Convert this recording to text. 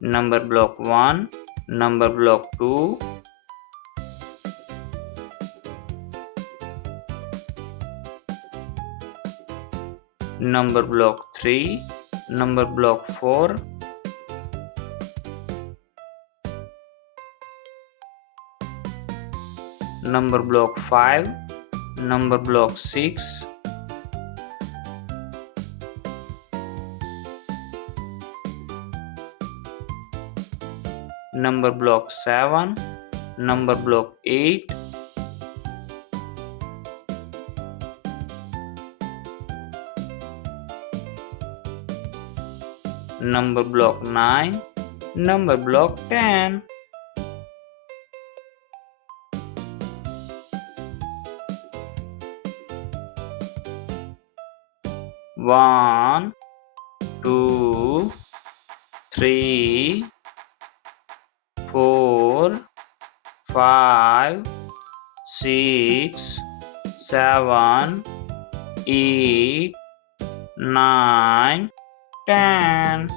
Number block 1, number block 2, number block 3, number block 4, number block 5, number block 6, number block 7, number block 8, number block 9, number block 10. One, two, three, 4, 5, 6, 7, 8, 9, 10.